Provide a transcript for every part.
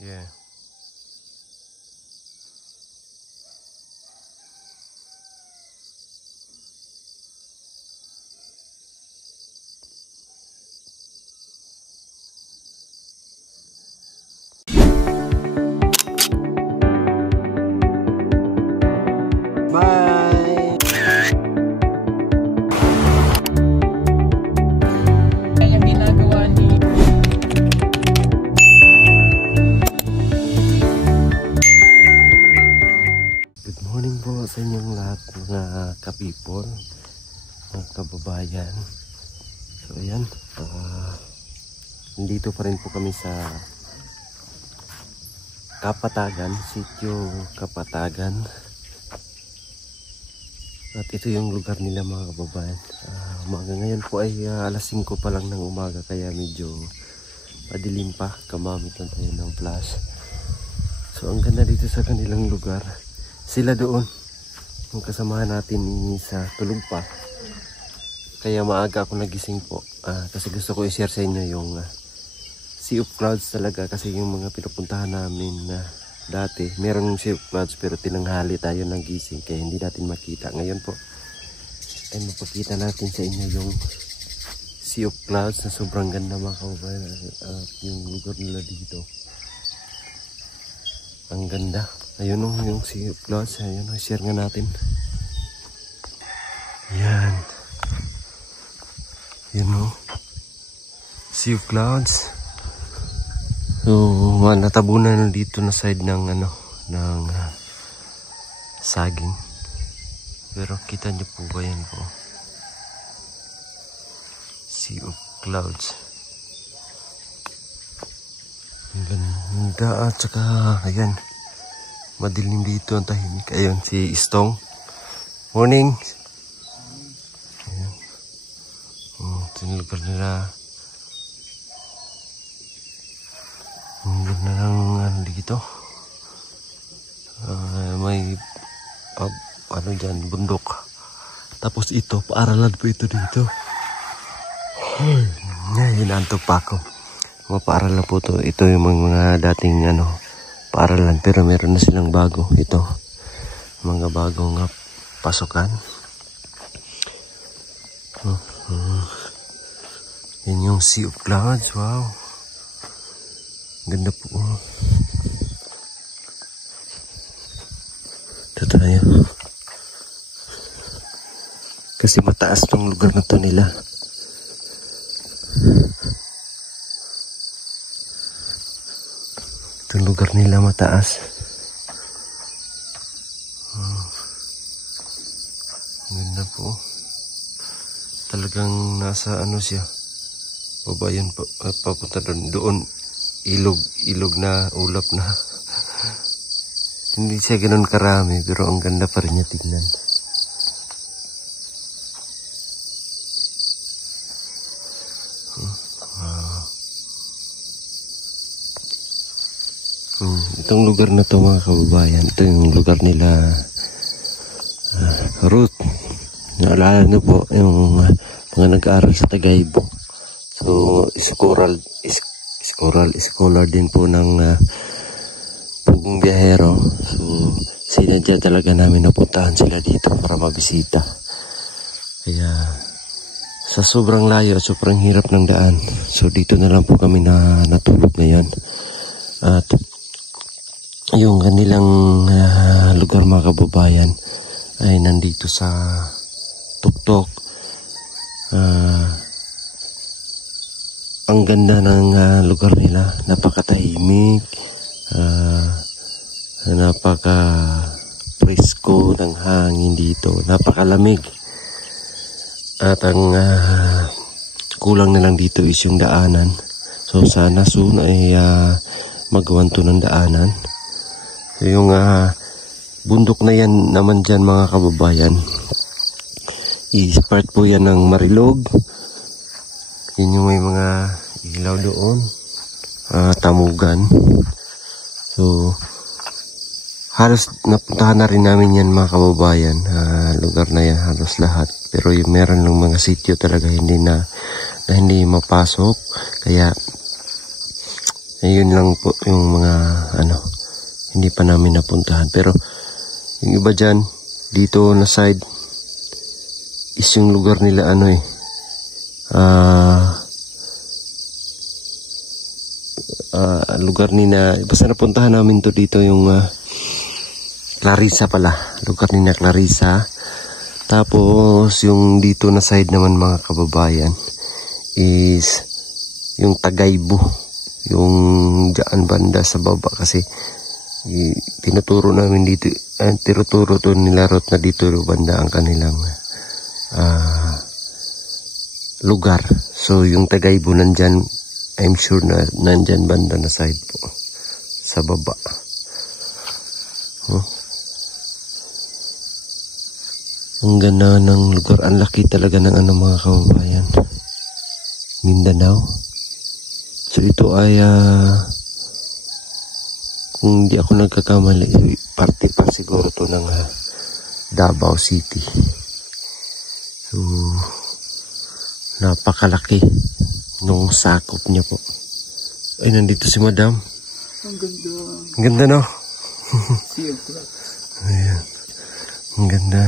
Yeah. Bye. Yung ginagawa ni Good morning po sa inyong lahat mga ka-people, mga kababayan. So ayan, nandito pa rin po kami sa Kapatagan, sitio Kapatagan. At ito yung lugar nila mga kababayan. Umaga ngayon po ay alas 5 pa lang ng umaga, kaya medyo madilim pa. Kamamit lang tayo ng flash. So ang ganda dito sa kanilang lugar. Sila doon, yung kasamahan natin sa tulog pa. Kaya maaga ako nagising po. Kasi gusto ko i-share sa inyo yung Sea of Clouds talaga. Kasi yung mga pinupuntahan namin dati, meron Sea of Clouds pero tinanghali tayo ng gising. Kaya hindi natin makita. Ngayon po, ay mapakita natin sa inyo yung Sea of Clouds na sobrang ganda mga kababayan. At yung lugar nila dito, ang ganda. Ayun o, yung Sea of Clouds. Ayun o, share nga natin. Yan. Yan o, Sea of Clouds. So, natabunan dito na side ng ng saging. Pero kita niyo po ba yan po? Sea of Clouds. Ang ganda at saka ayan, madilim dito ang tahimik. Ayun si Istong. Morning. Ayan. Ito yung lugar nila. Ang ganda ng dito. May dyan, bundok. Tapos ito, paaralan po ito dito. Hinantok pa ako. Mga paaralan po to. Ito yung mga dating paaralan, pero meron na silang bago. Ito, mga bagong pasukan. Yan yung Sea of Clouds. Wow, ganda po. Ito tayo. Kasi mataas tong lugar na to nila. Itong lugar nila mataas. Ganda po. Talagang nasa siya. Babayan pa, papunta doon. Ilog na, ulap na. Hindi siya ganun karami, pero ang ganda pa rin niya tingnan. Itong lugar na to mga kababayan, ito yung lugar nila Ruth. Naalala nyo po yung mga nag-aaral sa Tagaybo. So scholar din po ng Pugong Biyahero. So sinadya talaga namin napuntahan sila dito para mabisita. Kaya sa sobrang layo at sobrang hirap ng daan, so dito na lang po kami natulog ngayon. At yung kanilang lugar mga kababayan ay nandito sa tuktok. Ang ganda ng lugar nila, napakatahimik, napaka presko ng hangin dito, napakalamig. At ang kulang na lang dito is yung daanan. So sana soon ay magawan to ng daanan. So yung bundok na yan naman dyan mga kababayan, i-part po yan ng Marilog. Yun yung may mga ilaw doon, Tamugan. So halos napuntahan na rin namin yan mga kababayan, lugar na yan halos lahat. Pero yung meron ng mga sityo talaga hindi na hindi mapasok. Kaya Ayun lang po yung mga hindi pa namin napuntahan. Pero yung iba dyan, dito na side is yung lugar nila lugar nila, basta napuntahan namin to dito yung Clarissa pala, lugar nila Clarissa. Tapos yung dito na side naman mga kababayan is yung Tagaybo, yung dyan banda sa baba, kasi tinuturo namin dito, tinuturo to nila Rot na dito banda ang kanilang lugar. So yung Tagaybo nandyan, I'm sure na nandyan banda na side po sa baba. Ang ganda ng lugar, ang laki talaga ng mga kababayan. Mindanao. So ito ay kung hindi ako nagkakamali, parte pa siguro to ng Davao City. So napakalaki nung sakop niya po. Ay, nandito si Madam. Ang ganda. Ang ganda, no? Sea of Clouds. Ayan. Ang ganda.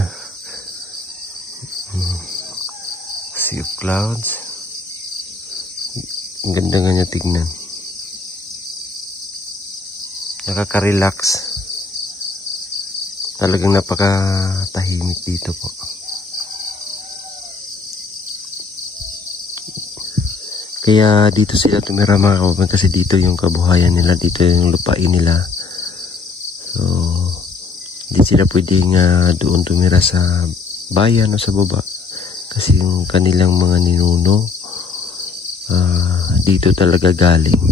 Sea of Clouds. Ang ganda nga niya tignan. Nakaka-relax. Talagang napaka-tahimik dito po. Kaya dito sila tumira mga kababayan, kasi dito yung kabuhayan nila, dito yung lupain nila. So, hindi sila pwedeng doon tumira sa bayan o sa baba. Kasi yung kanilang mga ninuno, dito talaga galing.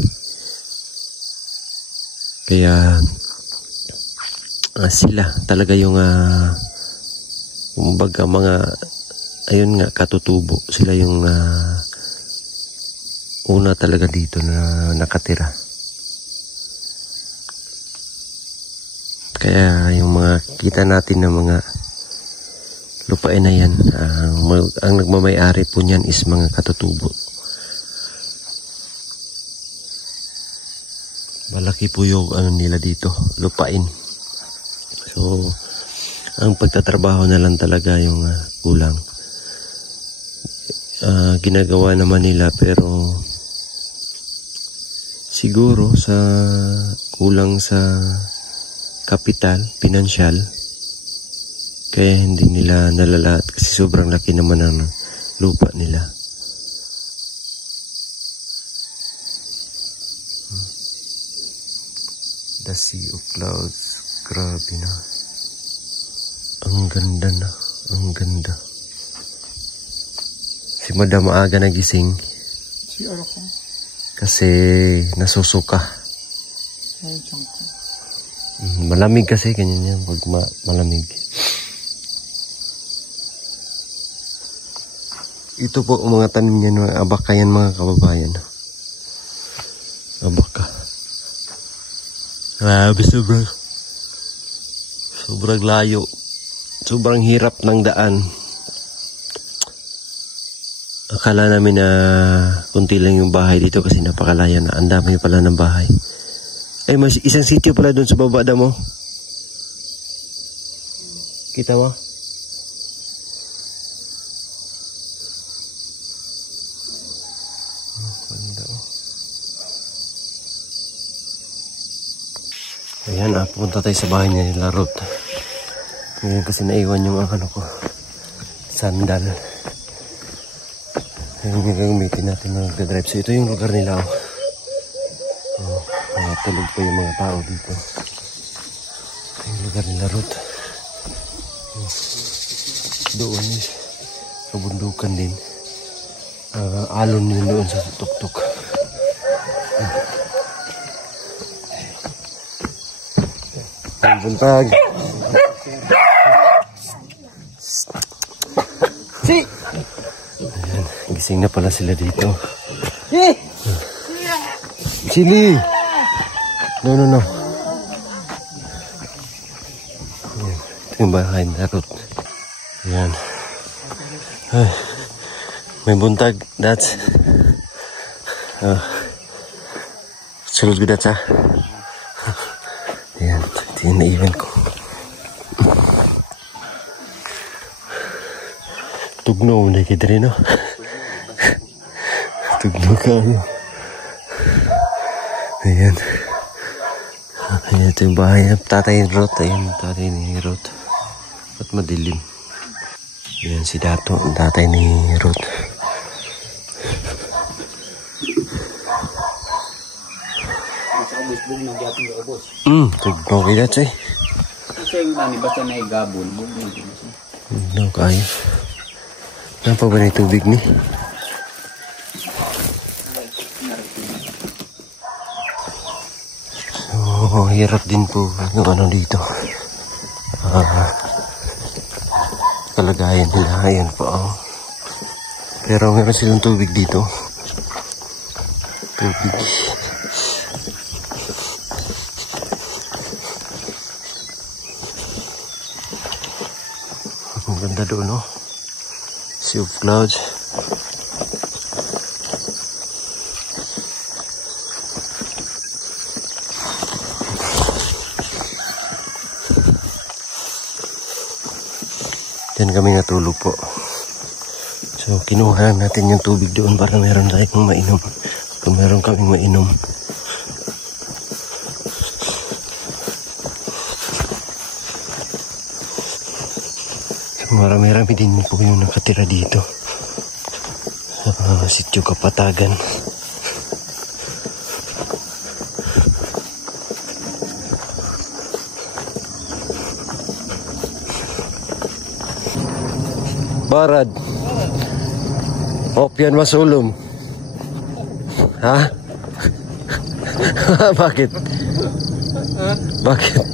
Kaya, sila talaga yung, kumbaga mga, ayun nga, katutubo. Sila yung, una talaga dito na nakatira. Kaya yung mga kita natin ng mga lupain na yan, ang nagmamay-ari po niyan is mga katutubo. Malaki po yung nila dito, lupain. So, ang pagtatrabaho na lang talaga yung kulang. Ginagawa naman nila, pero siguro sa kulang sa kapital, pinansyal, kaya hindi nila nalalahat kasi sobrang laki naman ng lupa nila. The Sea of Clouds, grabe na. Ang ganda na, ang ganda. Si Madam maaga nagising. Si Arako. Kasi nasusuka. Ay, tiyan ko. Malamig kasi, ganyan yan. Pag malamig. Ito po ang mga tanim niya, mga abaka yan mga kababayan. Abaka. Sobrang layo. Sobrang hirap ng daan. Akala namin na kunti lang yung bahay dito kasi napakalaya na. Ang dami pala ng bahay. Ay, mas isang sitio pala doon sa baba mo. Kita mo? Ayan, pupunta tayo sa bahay niya nila Ruth. Ngayon kasi naiwan yung ko. Sandal. Yung gagamitin natin na nagdadrive. So ito yung lugar nila. Tulog pa yung mga tao dito. Ito yung lugar nila Ruth. Doon is kabundukan din. Alon din doon sa tuktok. Buntag. Si! Ayan, gising na pala sila dito. Chili! No. Ayan, ito yung bahay na Ruth. Ayan. Ay, may buntag. That's Sulod ko dat sa. Ayan, ito yung naiwan ko. Tugnaw na kita rin, no? Tugnaw ka, no? Ayan. Ayan, ito yung bahay ng tatay ni Ruth. Ayan, tatay ni Ruth. At madilim. Ayan si Dato, tatay ni Ruth. Tugnaw kayo dat, eh. Kasi yung mami, basta na igabon, bugnog din siya. Tugnaw kayo. Napa ba na yung tubig ni? So, hirap din po yung ano dito. Kalagayan nila. Ayan po. Oh. Pero meron silang tubig dito. Tubig. Ang ganda doon, no? Sea of clouds. Diyan kami natulog po. So kinuha natin yung tubig doon para meron tayong mainom. Kung meron kaming mainom. So marami-rami din po yung nakatira dito. Sa Sitio Kapatagan. Barad. Opyan masulum. Ha? Bakit? Bakit?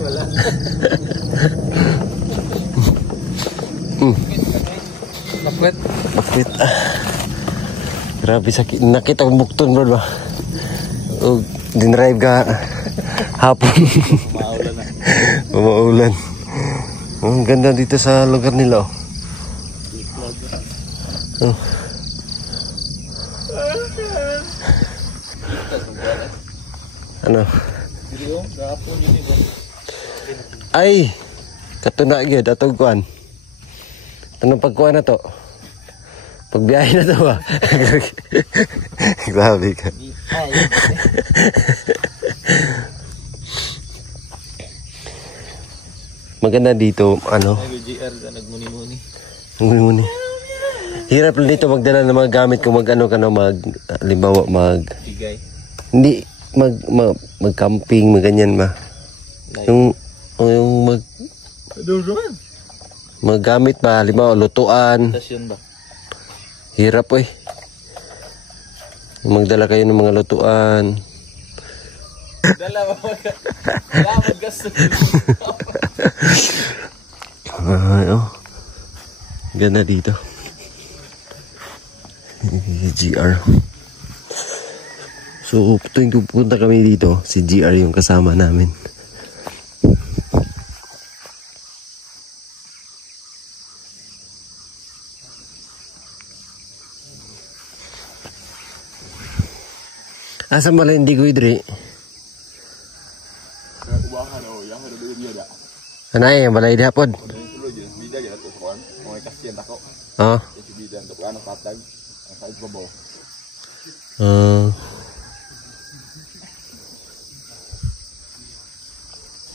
Wala. Bakit? Bakit? Grabe sakit. Nakita kong bukton, bro ba? O, dinrive ka hapon. Maulan na. Maulan. Ang ganda dito sa lugar nila, oh. Oh. Ano? Ay, katuna gyud atong kuan. Tanong pagkuan na to. Pagbiyahe na to ba? Grabe ka. Maganda dito, ano? Nagmuni-muni. Muni-muni. Hirap lang dito magdala ng mga gamit kung mag-ano ka na halimbawa Bigay. hindi, mag-camping, mag-ganyan ba? Yung maggamit ba, halimbawa lutuan. Stasyon ba? Hirap eh. Magdala kayo ng mga lutuan. Dala mo. Dapat gasto. Oh. Ganda dito. GR. So, tuwing pupunta kami dito, si GR yung kasama namin. Asa mala hindi ko idri? Anay, balay di hapon. Oh.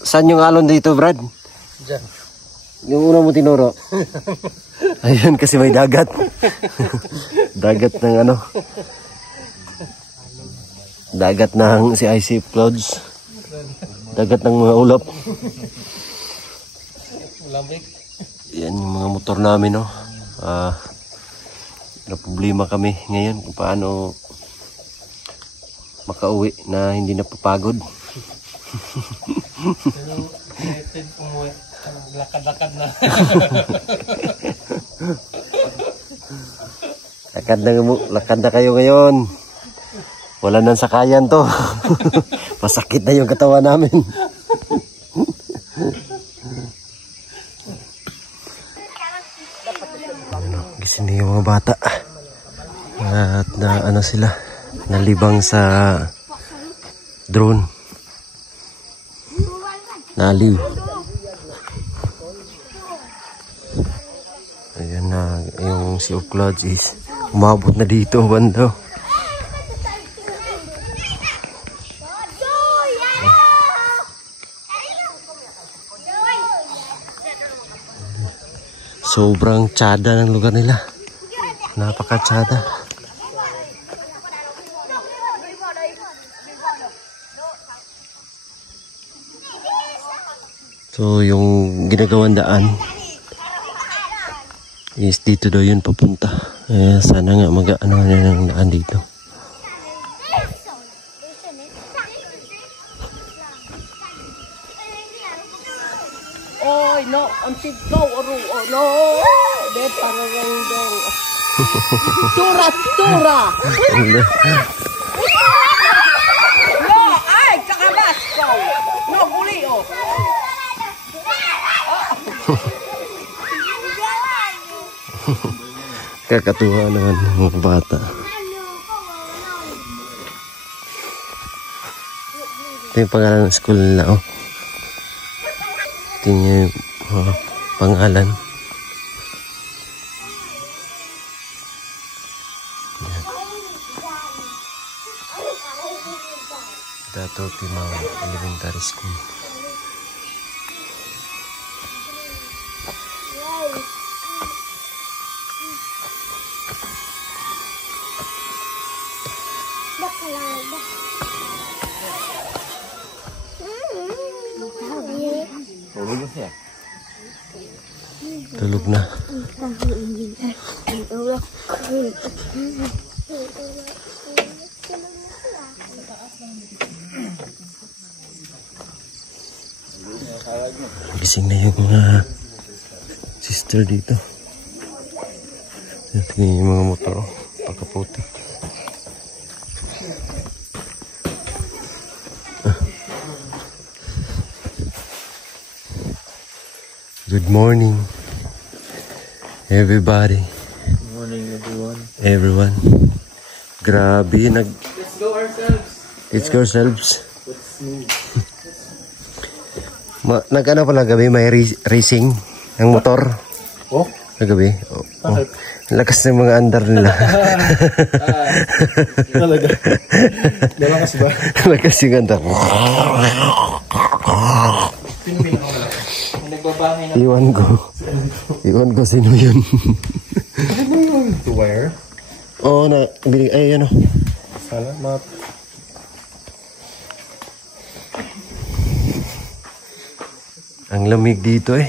Saan yung alon dito, Brad? Diyan. Yung una mo tinuro. Ayun, kasi may dagat. Dagat ng ano. Dagat ng si Icy Clouds. Dagat ng mga ulap. Lamig. Yan yung mga motor namin, no. Na problema kami ngayon kung paano makauwi na hindi napapagod. Pero excited umuwi. Lakad-lakad na. Lakad na kayo ngayon. Wala nang sakayan to. Masakit na yung katawan namin. Gising na yung mga bata. At na ano sila, nalibang sa drone. Naliw. Ayan na, yung Sea of Clouds is umabot na dito, banda. Sobrang tsada ng lugar nila. Napaka-tsada. So, yung ginagawang daan is dito daw yun papunta. Sana nga mag-ano na ng daan dito. Ôi, no, ông xin câu ở rủ ở no. Để para rong dong. Tura, tura. No, ai, kakabas câu. No, buli oh. Kakatuwa naman ng mga bata. Ito yung pangalan ng school nila, oh. Ito yung pangalan. Yan. Dato Timao Elementary School. Tulog na. Gising na yung sister dito. Tingnan yung mga motor, pagkaputi. Good morning, everybody. Good morning, everyone. Everyone. Grabe, Let's go ourselves. Let's go ourselves. Let's move. Nag-ano pala gabi, may racing ng motor. Oh? Gabi. Oh. Lakas ng mga andar nila. Talaga. Malakas ba? Lakas yung andar. Nagbabahay na. Iwan ko sino yun. Ano yung to wear? Oo, ay ano. Salamat. Ang lamig dito eh.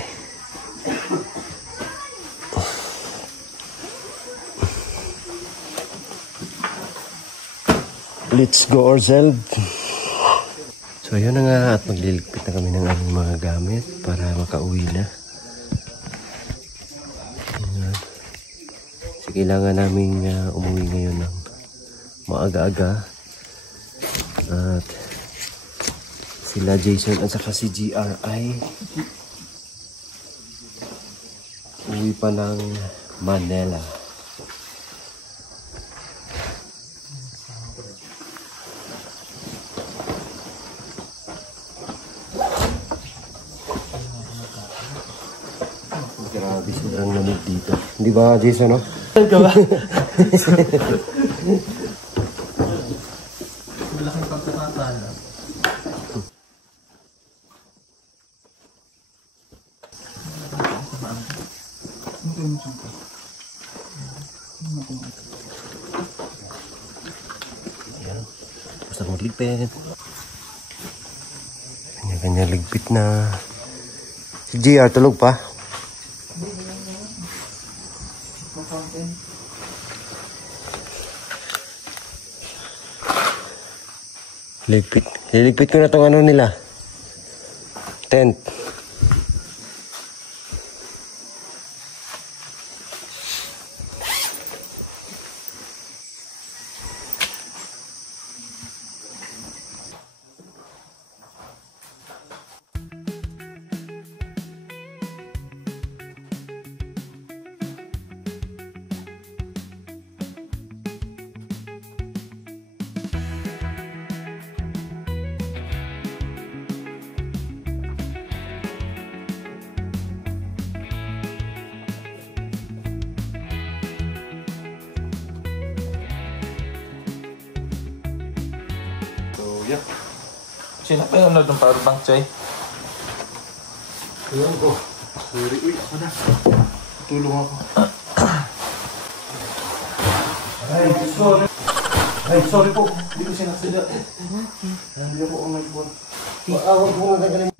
Let's go ourselves. So yun na nga, at magliligpit na kami ng aming mga gamit para makauwi na. Ayan. So kailangan namin umuwi ngayon ng maaga-aga. At sila Jason at saka si GRI uwi pa ng Manila. Grabe, sobrang lamig dito. Hindi ba, Jason, no? Ka ba? Malaking pagkakatala. Ayan. Basta magligpit. Kanya-kanya ligpit na. Si JR tulog pa. Ligpit. Liligpit ko na itong ano nila. Tent. video. Sino pa yung ng power bank, Chay? Ayan ko. Sorry, uy, ako na. Tulong ako. Ay, sorry po. Hindi ko sinaksadya. Hindi ako ang nag-buwan. Awag po nga gagaling.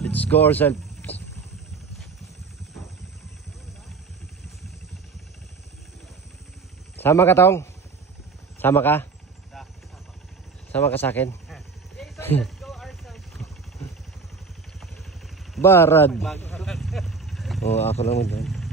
Let's go ourselves. Sama ka, Tong? Sama ka? Sama ka sa akin? Barad. Oh, ako lang mo dyan.